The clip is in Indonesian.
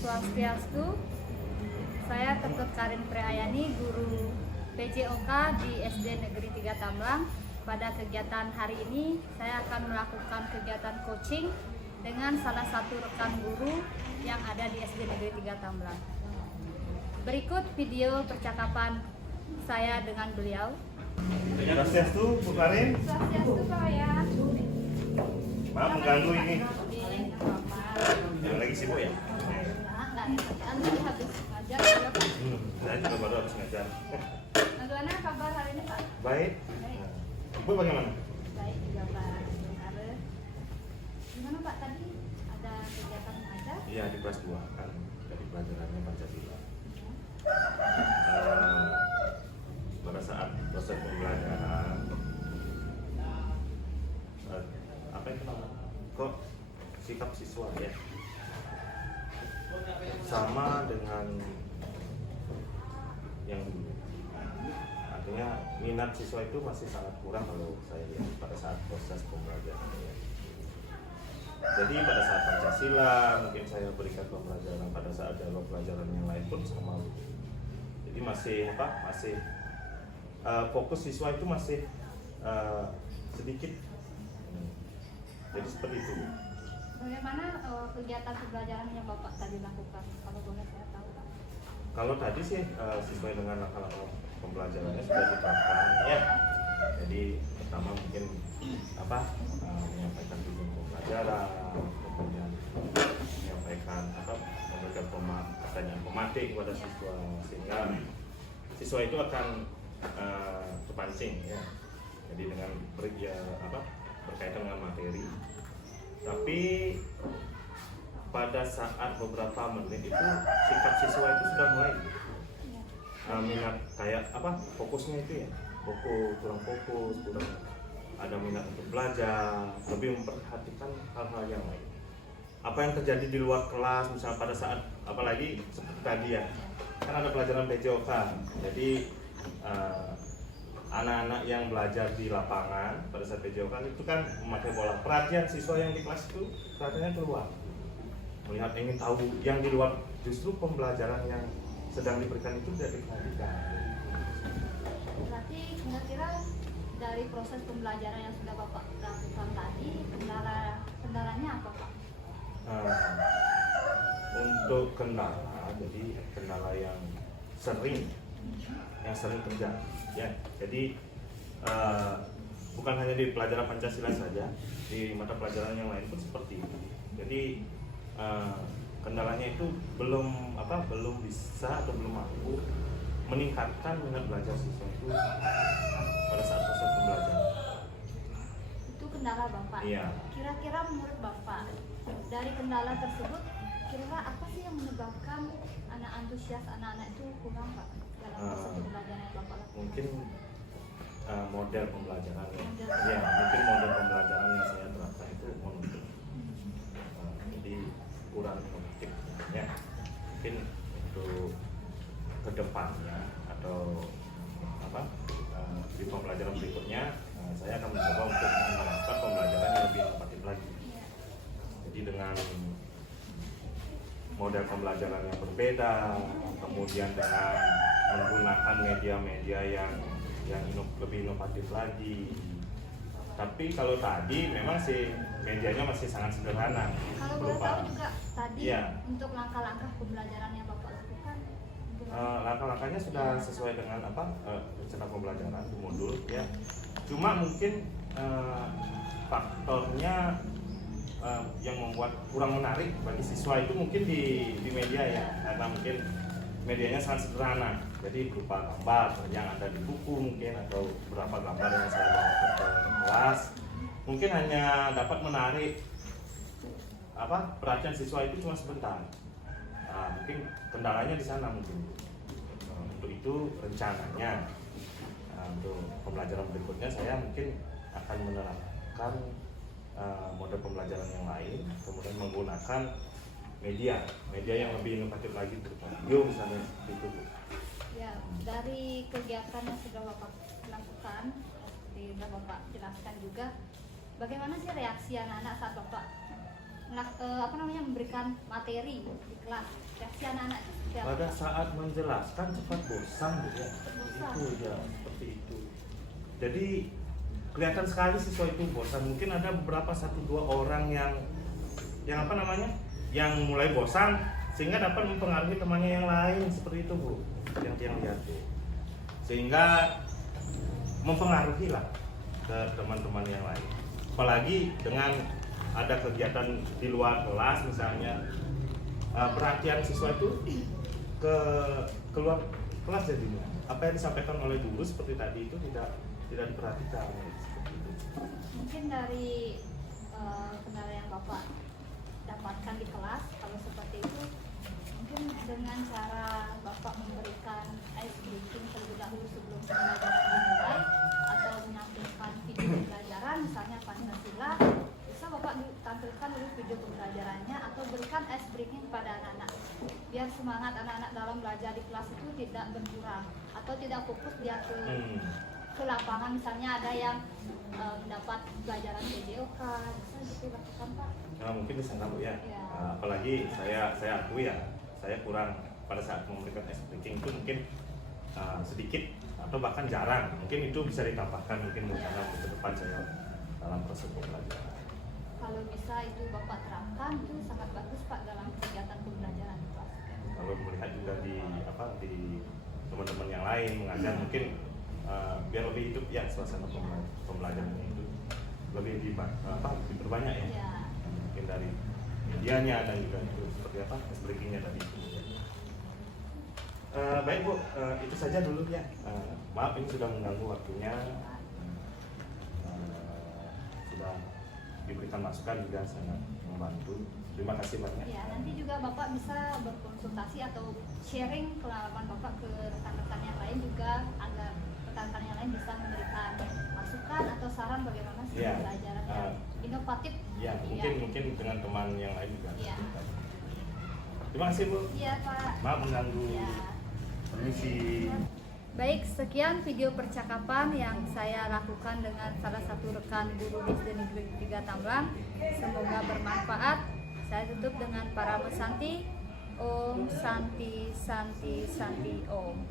Swastiastu. Saya Ketut Karin Prayani, guru PJOK di SD Negeri 3 Tamlang. Pada kegiatan hari ini, saya akan melakukan kegiatan coaching dengan salah satu rekan guru yang ada di SD Negeri 3 Tamlang. Berikut video percakapan saya dengan beliau. Swastiastu, Bu Karin. Swastiastu, Pak ya. Maaf mengganggu ini. Yang lagi sibuk ya? Anda habis ngajar ya, Pak? Saya juga baru habis ngajar. Bagaimana kabar hari ini, Pak? Baik. Baik. Ibu bagaimana? Baik juga, Pak. Gimana, Pak, tadi ada kegiatan mengajar? Iya, di kelas 2 kan. Dari pelajarannya Pancasila. Pada saat proses pembelajaran, apa itu namanya? Kok sikap siswa ya? Sama dengan yang dulu. Artinya minat siswa itu masih sangat kurang kalau saya lihat pada saat proses pembelajaran ya. Jadi pada saat Pancasila mungkin saya berikan pembelajaran, pada saat dialog pelajaran yang lain pun sama. Jadi masih fokus siswa itu masih sedikit. Jadi seperti itu. Bagaimana kegiatan pembelajaran yang Bapak tadi lakukan? Kalau boleh saya tahu, Pak. Kalau tadi sih sesuai dengan langkah-langkah pembelajarannya sudah diterapkan ya. Jadi pertama mungkin menyampaikan tujuan pembelajaran, kemudian menyampaikan memberikan pertanyaan pematik kepada siswa sehingga siswa itu akan terpancing ya. Jadi dengan berkaitan dengan materi. Tapi pada saat beberapa menit itu sikap siswa itu sudah mulai minat kayak fokusnya itu ya, kurang ada minat untuk belajar, lebih memperhatikan hal-hal yang lain. Apa yang terjadi di luar kelas, misalnya pada saat apalagi seperti tadi ya, kan ada pelajaran PJOK, jadi anak-anak yang belajar di lapangan pada saat PJOK itu kan memakai bola. Perhatian siswa yang di kelas itu perhatiannya keluar, melihat ingin tahu yang di luar, justru pembelajaran yang sedang diberikan itu tidak diperhatikan. Berarti kira-kira dari proses pembelajaran yang sudah Bapak lakukan tadi, kendalanya apa, Pak? Untuk kendala, jadi kendala yang sering terjadi ya. Jadi bukan hanya di pelajaran Pancasila saja, di mata pelajaran yang lain pun seperti itu. Jadi kendalanya itu belum bisa atau belum mampu meningkatkan minat belajar siswa itu pada saat proses pembelajaran. Itu kendala Bapak. Iya. Kira-kira menurut Bapak dari kendala tersebut, kira-kira apa sih yang menyebabkan anak-anak itu kurang, Pak, dalam proses pembelajaran yang Bapak lakukan? Mungkin model pembelajaran ya. Mungkin model pembelajaran yang saya terapkan itu monoton. Jadi kurang produktif ya. Mungkin untuk kedepannya atau di pembelajaran berikutnya saya akan mencoba untuk menerapkan pembelajaran yang lebih inovatif lagi. Jadi dengan model pembelajaran yang berbeda, kemudian dengan menggunakan media-media yang lebih inovatif lagi. Tapi kalau tadi memang sih medianya masih sangat sederhana. Kalau boleh tahu juga tadi ya, untuk langkah-langkah pembelajaran yang Bapak lakukan, langkah-langkahnya sudah sesuai dengan rencana pembelajaran di modul ya. Cuma mungkin faktornya yang membuat kurang menarik bagi siswa itu mungkin di media ya, karena mungkin medianya sangat sederhana. Jadi berupa gambar yang ada di buku mungkin, atau beberapa gambar yang saya bawa ke kelas, mungkin hanya dapat menarik perhatian siswa itu cuma sebentar. Mungkin kendalanya di sana mungkin. Untuk itu rencananya untuk pembelajaran berikutnya saya mungkin akan menerapkan model pembelajaran yang lain, kemudian menggunakan media yang lebih inovatif lagi, video misalnya itu. Ya, dari kegiatan yang sudah Bapak lakukan, seperti yang Bapak jelaskan juga, bagaimana sih reaksi anak-anak saat Bapak memberikan materi di kelas. Reaksi anak-anak itu seperti apa? Pada saat menjelaskan cepat bosan Bu, ya. Bosan. Itu ya seperti itu. Jadi kelihatan sekali siswa itu bosan. Mungkin ada beberapa 1-2 orang yang apa namanya? Yang mulai bosan sehingga dapat mempengaruhi temannya yang lain seperti itu Bu. Yang lihat Bu. Sehingga mempengaruhi lah ke teman-teman yang lain. Apalagi dengan ada kegiatan di luar kelas misalnya, perhatian siswa itu ke keluar kelas jadinya. Apa yang disampaikan oleh guru seperti tadi itu tidak diperhatikan seperti itu. Mungkin dari kendala yang Bapak dapatkan di kelas, kalau seperti itu mungkin dengan cara Bapak memberikan ice breaking terlebih dahulu sebelum pembelajaran dimulai, atau menampilkan video pembelajaran misalnya Pancasila, bisa Bapak tampilkan dulu video pembelajarannya atau berikan ice breaking kepada anak-anak biar semangat anak-anak dalam belajar di kelas itu tidak berkurang atau tidak fokus dia ke lapangan. Misalnya ada yang mendapat pelajaran PJOK, bisa dilakukan Pak. Nah, mungkin di sana Bu ya. Ya. Apalagi saya akui ya, saya kurang pada saat memberikan ice breaking itu mungkin sedikit atau bahkan jarang. Mungkin itu bisa ditambahkan mungkin karena ke depan saya dalam proses pembelajaran. Kalau bisa itu Bapak terapkan, itu sangat bagus Pak dalam kegiatan pembelajaran di kelas. Kalau melihat juga di teman-teman yang lain mengajar mungkin biar lebih hidup ya suasana pembelajarannya itu lebih berbanyak ya. Ya. Mungkin dari medianya dan juga itu seperti apa ice breakingnya tadi. Baik Bu, itu saja dulu ya. Maaf ini sudah mengganggu waktunya. Sudah diberikan masukan juga sangat membantu. Terima kasih banyak. Ya, nanti juga Bapak bisa berkonsultasi atau sharing pengalaman Bapak ke rekan-rekan yang lain juga agar rekan-rekan yang lain bisa memberikan masukan atau saran bagaimana sih Ya. pembelajaran yang inovatif. Ya, mungkin dengan teman yang lain juga. Ya. Terima kasih Bu. Iya Pak. Maaf mengganggu. Ya. Permisi. Baik, sekian video percakapan yang saya lakukan dengan salah satu rekan guru di SD Negeri 3 Tamlang. Semoga bermanfaat. Saya tutup dengan para pesanti. Om Santi Santi Santi Om.